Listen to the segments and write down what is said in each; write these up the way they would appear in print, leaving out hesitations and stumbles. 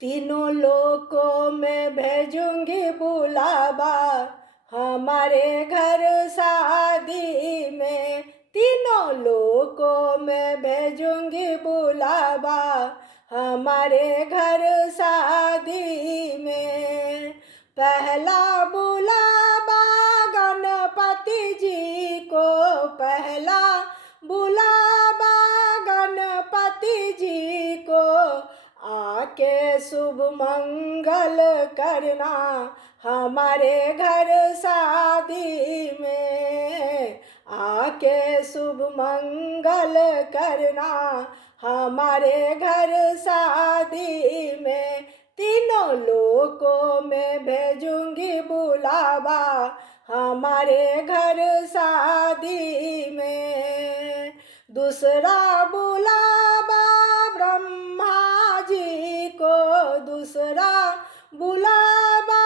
तीनों लोकों में भेजूंगी बुलावा, हमारे घर शादी में। तीनों लोकों में भेजूंगी बुलावा, हमारे घर शादी में। पहला बुलावा गणपति जी को, पहला बुलावा गणपति जी को। आके शुभ मंगल करना हमारे घर शादी में। आके शुभ मंगल करना हमारे घर शादी में। तीनों लोकों में भेजूंगी बुलावा, हमारे घर शादी में। दूसरा बुलावा ब्रह्मा जी को, दूसरा बुलावा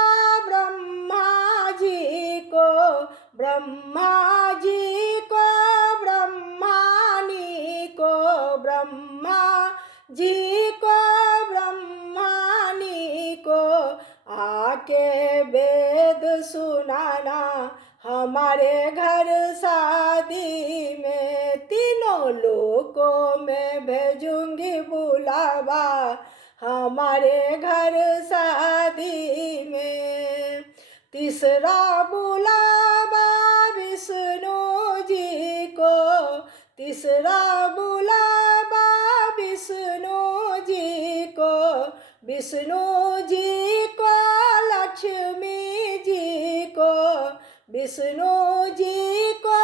ब्रह्मा जी को। ब्रह्मा जी को, ब्रह्मानी को, ब्रह्मा जी को, ब्रह्मानी को। आके वेद सुनाना हमारे घर शादी में। तीनों लोकों में भेजूंगी बुलावा, हमारे घर शादी में। तीसरा बुलावा विष्णु जी को, तीसरा बुलावा विष्णु जी को। विष्णु जी को, लक्ष्मी जी को, विष्णु जी को,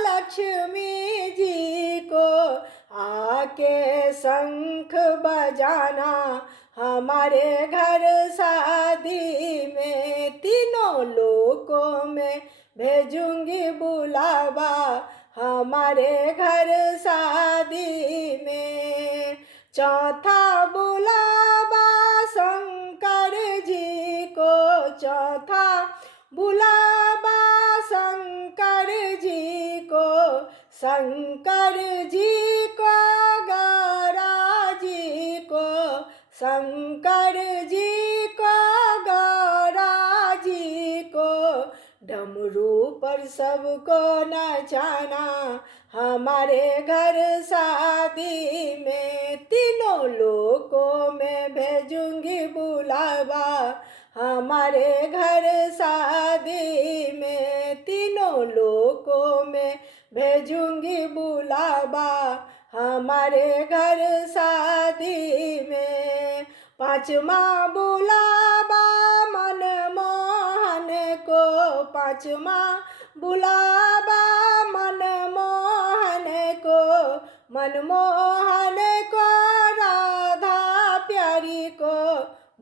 लक्ष्मी जी को। आके शंख बजाना हमारे घर शादी में। तीनों लोकों में भेजूंगी बुलावा, हमारे घर शादी में। चौथा बुलावा शंकर जी को, चौथा बुलावा शंकर जी को। शंकर जी को, गौरा जी को, शंकर जी को, गौरा जी को। डमरू पर सबको नचाना हमारे घर शादी में। तीनों लोकों में भेजूंगी बुलावा, हमारे घर शादी में। तीनों लोकों में भेजूंगी बुलावा, हमारे घर शादी में। पांचवा बुलावा मनमोहन को, पांचवा बुलावा मनमोहन को। मनमोहन को, राधा प्यारी को।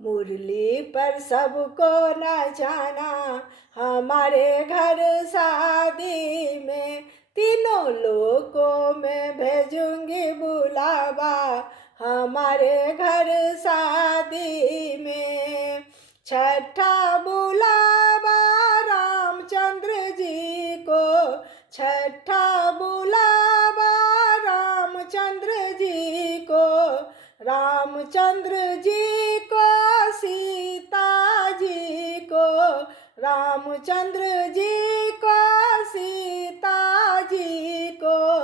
मुरली पर सबको नचाना हमारे घर शादी में। तीनों लोकों में भेजूंगी बुलावा, हमारे घर शादी में। छठा बुलावा रामचंद्र जी को, छठा बुलावा रामचंद्र जी को। रामचंद्र जी को, सीता जी को। रामचंद्र जी को, सीता जी को।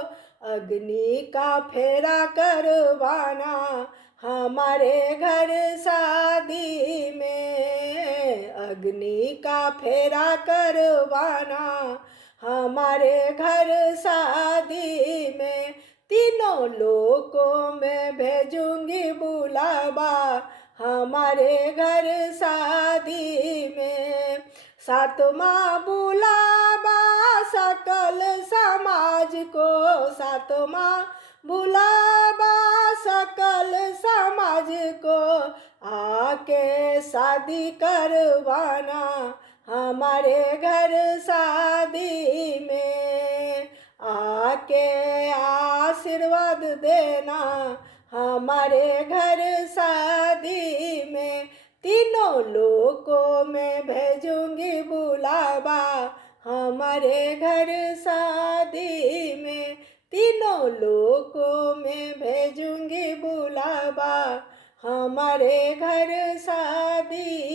अग्नि का फेरा करवाना हमारे घर शादी में। अग्नि का फेरा करवाना हमारे घर शादी में। तीनों लोकों में भेजूंगी बुलावा, हमारे घर शादी में। सातवां बुलावा सकल समाज को, सातवां बुलावा सकल समाज को। आके शादी करवाना हमारे घर शादी में। आके आशीर्वाद देना हमारे घर शादी में। तीनों लोकों में भेजूंगी बुलावा, हमारे घर शादी में। तीनों लोकों में भेजूंगी बुलावा, हम हमारे घर शादी